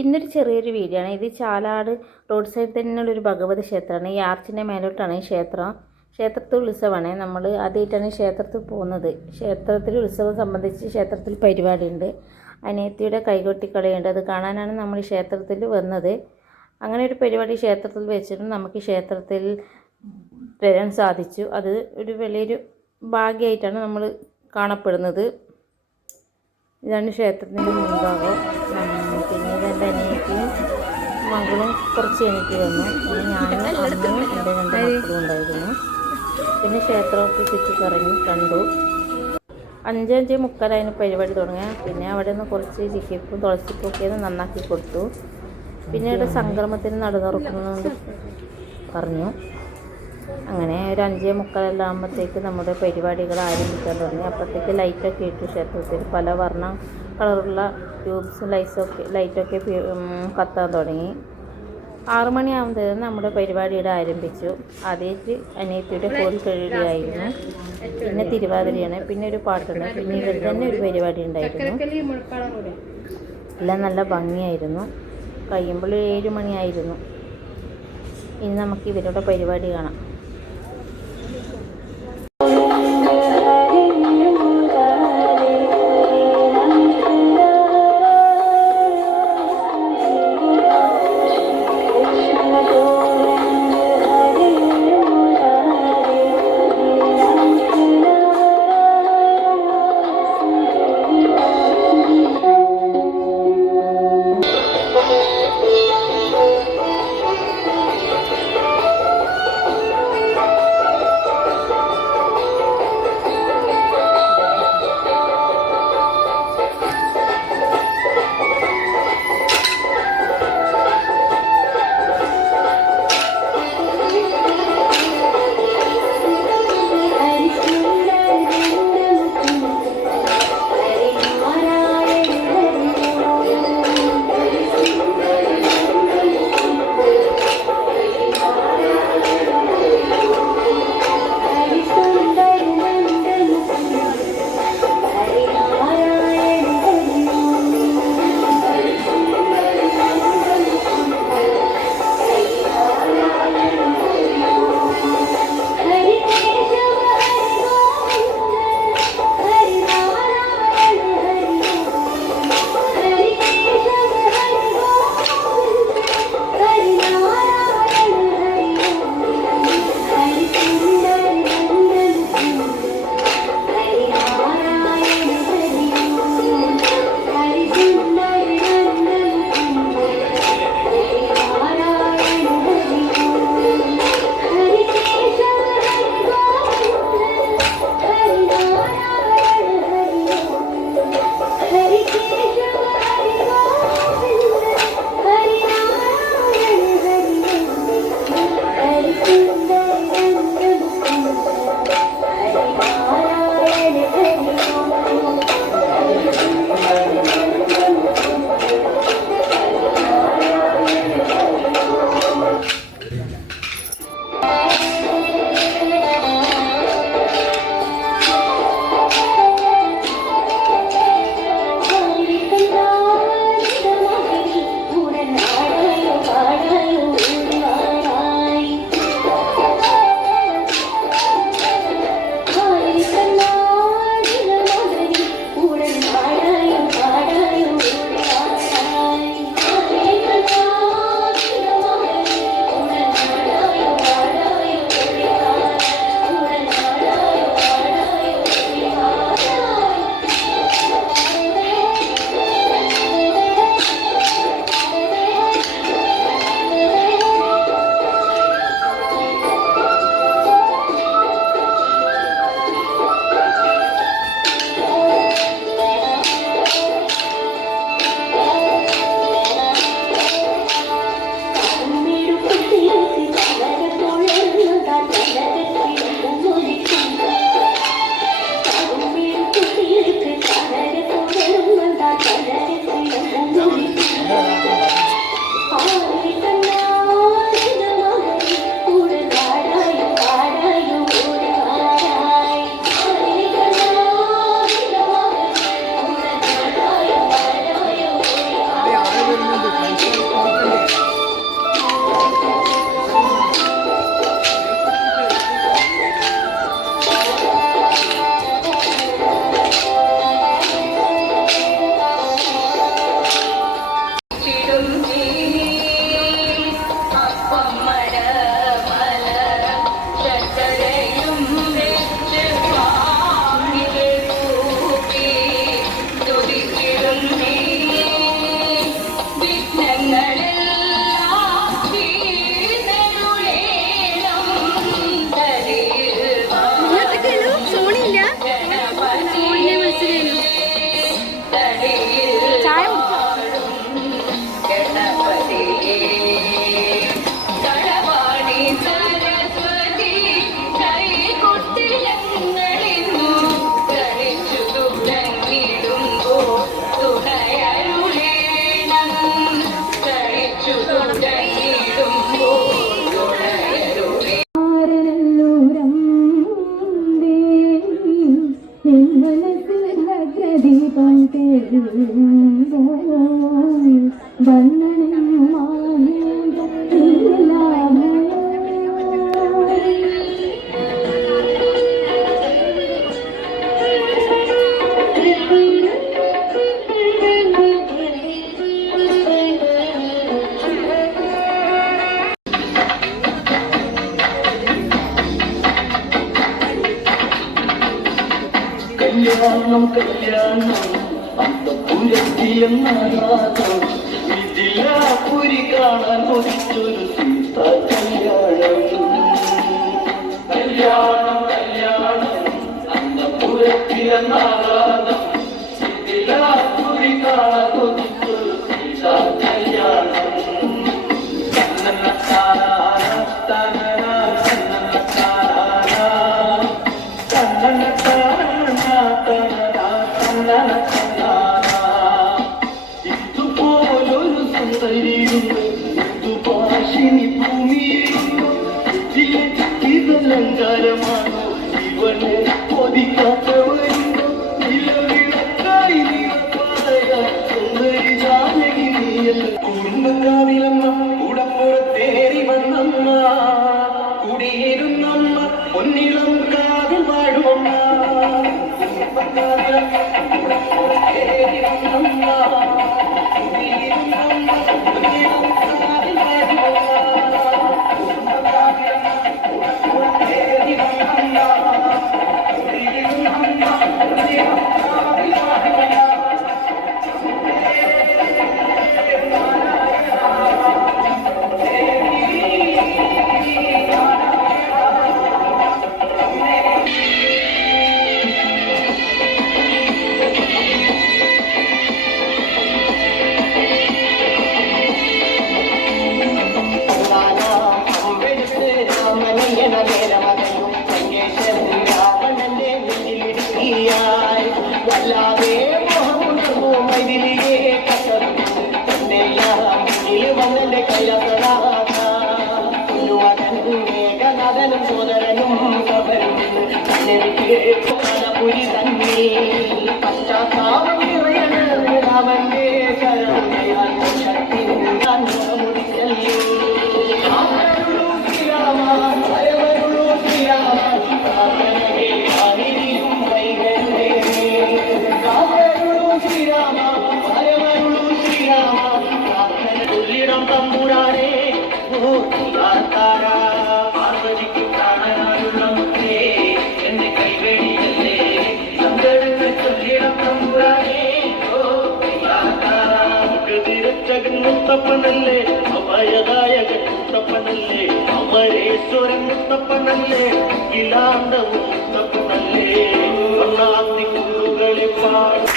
ഇന്നൊരു ചെറിയൊരു വീഡിയോ ആണ്. ഇത് ചാലാട് റോഡ് സൈഡ് തന്നെയുള്ളൊരു ഭഗവതി ക്ഷേത്രമാണ്. ഈ ആർച്ചിൻ്റെ മേലോട്ടാണ് ഈ ക്ഷേത്രം. ക്ഷേത്രത്തിൽ ഉത്സവമാണ്. നമ്മൾ ആദ്യമായിട്ടാണ് ക്ഷേത്രത്തിൽ പോകുന്നത്. ക്ഷേത്രത്തിൽ ഉത്സവം സംബന്ധിച്ച് ക്ഷേത്രത്തിൽ പരിപാടിയുണ്ട്. അനിയത്തിയുടെ കൈകൊട്ടിക്കളിയുണ്ട്. അത് കാണാനാണ് നമ്മൾ ഈ ക്ഷേത്രത്തിൽ വന്നത്. അങ്ങനെ ഒരു പരിപാടി ക്ഷേത്രത്തിൽ വെച്ചിട്ടും നമുക്ക് ഈ ക്ഷേത്രത്തിൽ വരാൻ സാധിച്ചു. അത് ഒരു വലിയൊരു ഭാഗ്യമായിട്ടാണ് നമ്മൾ കാണപ്പെടുന്നത്. ഇതാണ് ക്ഷേത്രത്തിൻ്റെ മുൻഭാഗം. പിന്നീട് എൻ്റെ അനിയത്തിയും മകളും കുറച്ച് എനിക്ക് വന്നു. പിന്നെ ഞാനും അമ്മയും എൻ്റെ 2 മക്കളും ഉണ്ടായിരുന്നു. പിന്നെ ക്ഷേത്രമൊക്കെ ചുറ്റിക്കറങ്ങി കണ്ടു. 5:45 പരിപാടി തുടങ്ങി. പിന്നെ അവിടെ നിന്ന് കുറച്ച് ചിക്കിപ്പും തുളസിപ്പൊക്കെ നന്നാക്കി കൊടുത്തു. പിന്നീട് സംക്രമത്തിന് നട തുറക്കുന്നുണ്ട് പറഞ്ഞു. അങ്ങനെ ഒരു 5:45 ആകുമ്പോഴത്തേക്ക് നമ്മുടെ പരിപാടികൾ ആരംഭിക്കാൻ തുടങ്ങി. അപ്പോഴത്തേക്ക് ലൈറ്റൊക്കെ ഇട്ടു. ക്ഷേത്രത്തിൽ പല വർണ്ണ കളറുള്ള ട്യൂബ്സ് ലൈറ്റൊക്കെ കത്താൻ തുടങ്ങി. 6 മണിയാകുമ്പോഴത്തേക്കും നമ്മുടെ പരിപാടിയുടെ ആരംഭിച്ചു. ആദ്യമായിട്ട് അനിയത്തിയുടെ കോൽ കഴിയുകയായിരുന്നു. പിന്നെ തിരുവാതിരയാണ്. പിന്നെ ഒരു പാട്ടുണ്ട്. പിന്നെ ഇവിടെ തന്നെ ഒരു പരിപാടി ഉണ്ടായിരുന്നു. എല്ലാം നല്ല ഭംഗിയായിരുന്നു. കഴിയുമ്പോൾ 7 മണിയായിരുന്നു. ഇനി നമുക്ക് ഇവരുടെ പരിപാടി കാണാം. കല്യാണം കല്യാണം അന്തപുരത്തിയെന്നാകാതം ഇതിലാപുരി കാണാൻ കൊതിച്ചൊരു സീത കല്യാണം. കല്യാണം കല്യാണം അന്തപുരത്തിയെന്നാകാതം ഇതിലാപുരി കാണാൻ കൊതിച്ചൊരു സീത കല്യാണം. ഇതുപോലൊരു സുന്ദരിയുണ്ട് ഭൂമിയിലുണ്ടോ ഇതലങ്കാരമാണോ ഇവനെ കൊതിക്കാത്തവരുണ്ടോ ഇലവിളക്കായി സുന്ദരി ജാനകി നീയല്ല. കുടുംബക്കാവിലമ്മ ഉടപ്പുറത്തേറി വന്നമ്മ കുടിയിരുന്നമ്മ പൊന്നിളം കാവിൽ വാഴുവമ്മ. കുടുംബക്കാവിലമ്മ ഉടപ്പുറത്തേറി വന്നമ്മ കുടിയിരുന്നമ്മ പൊന്നിളം കാവിൽ വാഴുവമ്മ. കുടുംബക്കാവിലമ്മ ഉടപ്പുറത്തേറി വന്നമ്മ കുടിയിരുന്നമ്മ പൊന്നിളം കാവിൽ വാഴുവമ്മ. വല്ലാതെ മോഹമുണർന്നു മൈതിലിയെ കസർന്നു തന്നെയാൽ വന്നെ കൈലാസനാഥനും മേഘനാഥനും സോദരനും സബരും പുരി തന്നെ പശ്ചാത്താപം നിറയണ അവന്റെ ശരണയാൽ ശക്തി മുടിച്ചല്ലോ. ശ്രീരാമ ഭയമരുളൂ ശ്രീരാമ തുല്ലിടം തമ്പുരാനെ പാർവതിക്ക് കാണാനുള്ള മുത്തേ എന്റെ കൈവേടിയല്ലേ സങ്കടങ്ങൾ തുല്ലിടം തമ്പുരാനെ തിരച്ചകൻ മുത്തപ്പനല്ലേ അഭയദായകൻ മുത്തപ്പനല്ലേ അമരേശ്വരൻ മുത്തപ്പനല്ലേ ഇലാണ്ടവും മുത്തപ്പനല്ലേ ഒന്നാത്തി കുണ്ടുകളെ പാടി.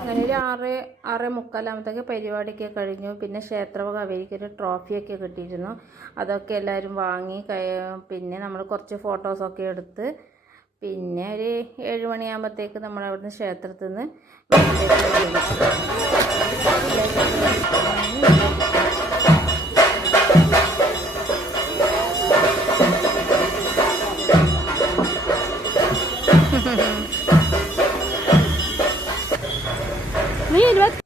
അങ്ങനെ ഒരു 6:45 പരിപാടിയൊക്കെ കഴിഞ്ഞു. പിന്നെ ക്ഷേത്രവക അവരിക്കൊരു ട്രോഫിയൊക്കെ കിട്ടിയിരുന്നു. അതൊക്കെ എല്ലാവരും വാങ്ങി പിന്നെ നമ്മൾ കുറച്ച് ഫോട്ടോസൊക്കെ എടുത്ത് പിന്നെ ഒരു 7 മണിയാകുമ്പോഴത്തേക്ക് നമ്മൾ അവിടുന്ന് ക്ഷേത്രത്തിൽ നിന്ന് വീട്ടിലേക്ക്